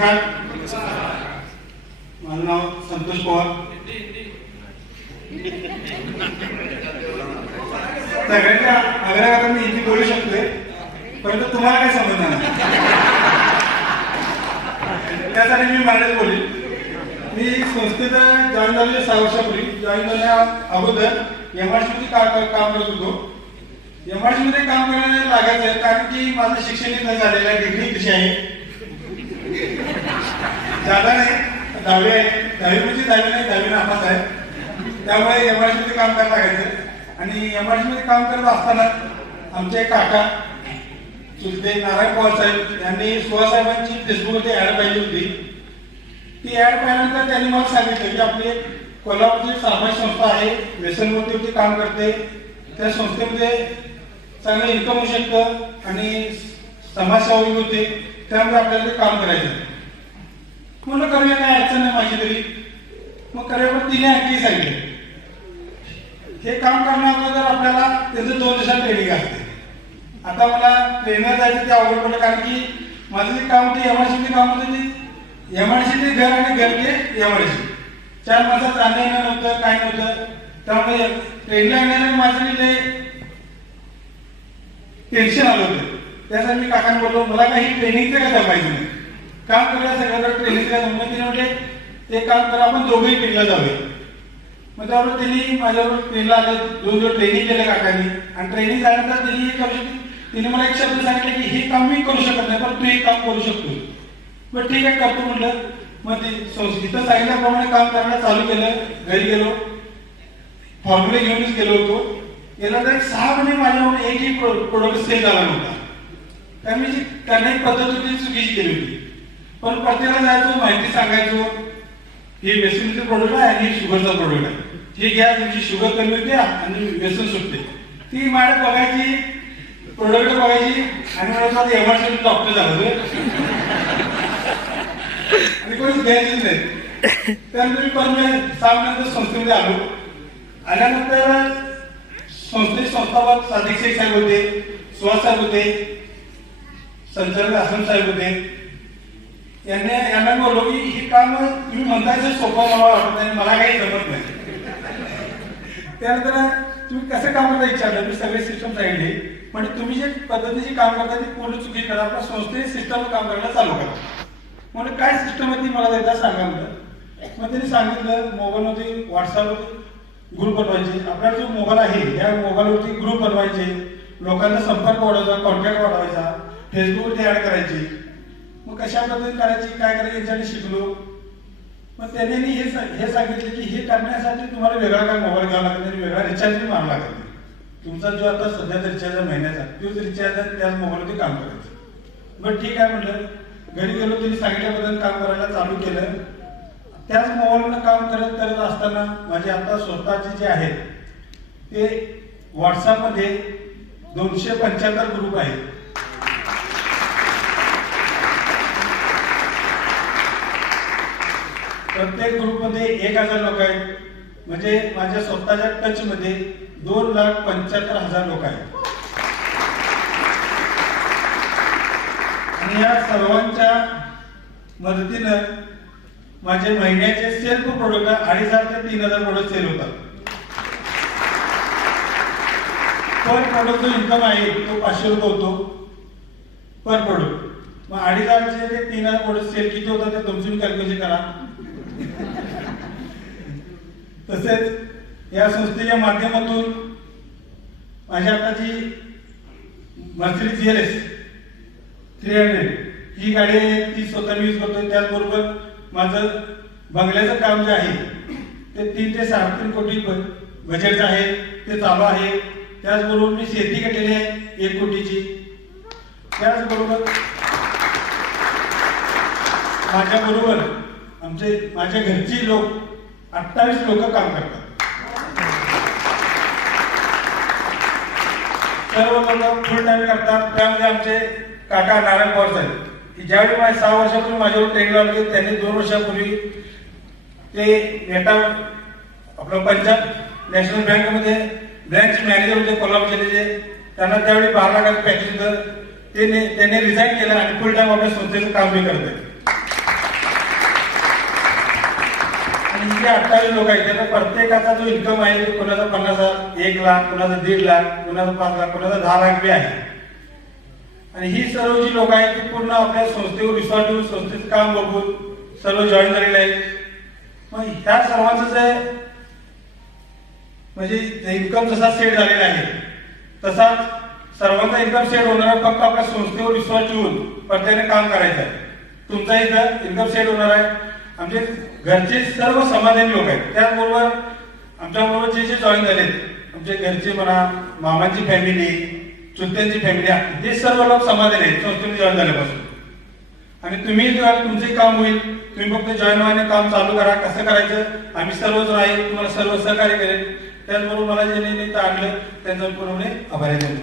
नमस्कार. माझं नाव संतोष पवार. सगळ्यांच्या आग्रहाला मी हिंदी बोलू शकतोय, परंतु तुम्हाला काय समजणार नाही, त्यासाठी मी मराठीत बोलेन. मी संस्थेत जॉईन झाले 6 वर्षापूर्वी. जॉईन झाल्या अगोदर MRC काम करत होतो. MRC मध्ये काम करायला लागायचं कारण की माझं शिक्षण इथं झालेलं आहे. डिग्री कशी आहे ज्यादा नाही, 10वी आहे. 10वी म्हणजे 10वी नाही, 10वी नापास आहे. त्यामुळे MRC मध्ये काम करायला लागायचं. आणि MRC मध्ये काम करत असताना आमचे काका चुलते नारायण पवार साहेब यांनी सुहासाहेबांची फेसबुकवरती ऍड पाहिली होती. ती ऍड पाहिल्यानंतर त्यांनी मला सांगितलं की आपली कोल्हापूरची सामाजिक संस्था आहे, व्यसनमुक्तीवरती काम करते, त्या संस्थेमध्ये चांगलं इन्कम होऊ शकतं आणि समाजसेवा होते, त्यामुळे आपल्याला ते काम करायचं. म्हणलं करूया, काय अडचण नाही माझी तरी. मग करूया. पण तिने आणखी सांगितलं हे काम करण्याअगोदर आपल्याला त्याचं 2 दिवसात ट्रेनिंग असते. आता मला ट्रेनर जायचं ते अवघड पडलं कारण की माझं जे काम ते MRC काम होतं ते MRC ते घर आणि घर ते MRC 4 माणसात जाणं येणं नव्हतं, काय नव्हतं. त्यामुळे ट्रेनला येण्याला माझं ते टेन्शन आलं होतं. त्यासाठी मी काकांना बोललो मला काही ट्रेनिंगचं काय जमायचं नाही, काम करायला सगळ्याला ट्रेनिंगचं काय जमलं. तिने म्हटले ते काम करा, आपण दोघेही ट्रेनला जाऊया. मग त्यावर त्यांनी माझ्याबरोबर ट्रेनला आले. 2 दिवस ट्रेनिंग केलं काकांनी. आणि ट्रेनिंग झाल्यानंतर तिने मला एक शब्द सांगितलं की हे काम मी करू शकत नाही, पण तू हे काम करू शकतो. मग ठीक आहे करतो म्हटलं. मग ते इथं सांगितल्याप्रमाणे काम करायला चालू केलं. घरी गेलो, फॉर्म्युले घेऊनच गेलो होतो. गेल्यानंतर 6 महिने माझ्यावर एकही प्रोडक्ट सेल झाला नव्हता. कारण मी जी त्यांनी पद्धत होती चुकीची केली होती. पण प्रत्येकाला जायचो, माहिती सांगायचो हे व्यसनचं प्रोडक्ट आहे आणि हे शुगरचा प्रोडक्ट आहे, हे घ्या, तुमची शुगर कमी होते आणि व्यसन सुटते. ती मॅडम बघायची, प्रोडक्ट बघायची आणि मला MRC डॉक्टर झालं आणि कोणीच घ्यायचीच नाही. त्यानंतर मी परत 6 महिन्यानंतर संस्थेमध्ये आलो. आल्यानंतर संस्थेचे संस्थापक अध्यक्ष साहेब होते, सुहास साहेब होते, संचालक आसम साहेब होते. यांना बोललो की हे काम तुम्ही म्हणताय सोपं मला वाटत नाही, मला काही जमत नाही. त्यानंतर तुम्ही कसं काम करता विचारलं. मी सगळे सिस्टम सांगितले. म्हणजे तुम्ही जे पद्धतीचे काम करता ते पूर्ण चुकी करा, आपल्या संस्थेने सिस्टम काम करायला चालू करा. म्हणजे काय सिस्टम आहे ती मला एकदा सांगा म्हटलं. मग त्यांनी सांगितलं मोबाईलवरती व्हॉट्सअप ग्रुप बनवायचे. आपला जो मोबाईल आहे या मोबाईलवरती ग्रुप बनवायचे, लोकांचा संपर्क वाढवायचा, कॉन्टॅक्ट वाढवायचा, फेसबुकवरती ऍड करायची. मग कशा पद्धतीने करायची, काय करायची याच्यासाठी शिकलो. मग त्यांनी हे सांगितलं की हे करण्यासाठी तुम्हाला वेगळा काय मोबाईल घ्यावा लागत नाही, वेगळा रिचार्ज बी मारावा लागत नाही. तुमचा जो आता सध्याचा रिचार्ज आहे महिन्याचा, तोच रिचार्ज आहे, त्याच मोबाईलवरती काम करायचं. बरं ठीक आहे म्हटलं. घरी गेलो, त्यांनी सांगितल्याबद्दल काम करायला चालू केलं. त्याच मोबाईलवरनं काम करत असताना माझे आता स्वतःचे जे आहेत ते व्हॉट्सअपमध्ये 275 ग्रुप आहेत. प्रत्येक ग्रुपमध्ये 1000 लोक आहेत. म्हणजे माझ्या स्वतःच्या टच मध्ये 2,75,000 लोक आहेत. आणि या सर्वांच्या मदतीनं माझे महिन्याचे सेल्फ प्रोडक्ट 2,500 ते 3,000 प्रोडक्ट सेल होतात. पर प्रोडक्ट जो इन्कम आहे तो 500 रुपये होतो पर प्रोडक्ट. मग 2,500 ते 3,000 प्रोडक्ट सेल किती होतात ते तुमची कॅल्क्युलेशन करा. तसेच या संस्थेच्या माध्यमातून माझी आता जी मर्सिडीज GLS 300 ही गाडी आहे ती स्वतः यूज करतोय. त्याचबरोबर माझं बंगल्याचं काम जे आहे ते 3 ते 3.5 कोटी बजेट आहे ते चालू आहे. त्याचबरोबर मी शेती केलेली आहे 1 कोटीची. त्याचबरोबर माझ्याबरोबर माझ्या घरची लोक 28 लोक काम करतात. सर्व लोक फुल टाइम करतात. त्यामध्ये आमचे काका नारायण पवार साहेब की ज्यावेळी 6 वर्षापूर्वी माझ्यावर ट्रेनिंग लागली, त्यांनी 2 वर्षापूर्वी ते नेता आपलं पंजाब नॅशनल बँकमध्ये ब्रँच मॅनेजर होते कोल्हापूर जिल्ह्याचे. त्यांना त्यावेळी 12 लाखाचं पॅकेज होतं. त्यांनी रिझाईन केलं आणि फुल टाइम आपल्या संस्थेचं काम बी करत आहेत. जे 28 लोक आहेत त्याचा प्रत्येकाचा जो इन्कम आहे तो कोणाचा 50,000, 1 लाख, कोणाचा 1.5 लाख, कोणाचा 5 लाख, कोणाचा 10 लाख बी आहे. आणि ही सर्व जी लोक आहेत ती पूर्ण आपल्या संस्थेवर विश्वास ठेवून संस्थेचं काम बघून सर्व जॉईन झालेले आहेत. मग ह्या सर्वांचं जे म्हणजे इन्कम जसा सेट झालेला आहे तसा सर्वांचा इन्कम सेट होणार आहे. फक्त आपल्या संस्थेवर विश्वास ठेवून प्रत्येकाने काम करायचं आहे. तुमचा इथं इन्कम सेट होणार आहे. आमचे घरचे सर्व समाधानी लोक आहेत. त्याचबरोबर आमच्याबरोबर जे जे जॉईन झालेत आमचे घरचे म्हणा, मामांची फॅमिली, चुलत्यांची फॅमिली, हे सर्व लोक समाधानी आहेत संस्थेने जॉईन झाल्यापासून. आणि तुम्ही तुमचे काम होईल, तुम्ही फक्त जॉईन व्हायने काम चालू करा. कसं करायचं आम्ही सर्वजण आहे, तुम्हाला सर्व सहकार्य करेल. त्याचबरोबर मला जे नाही आणलं त्यांचा पूर्ण आभारी आहे.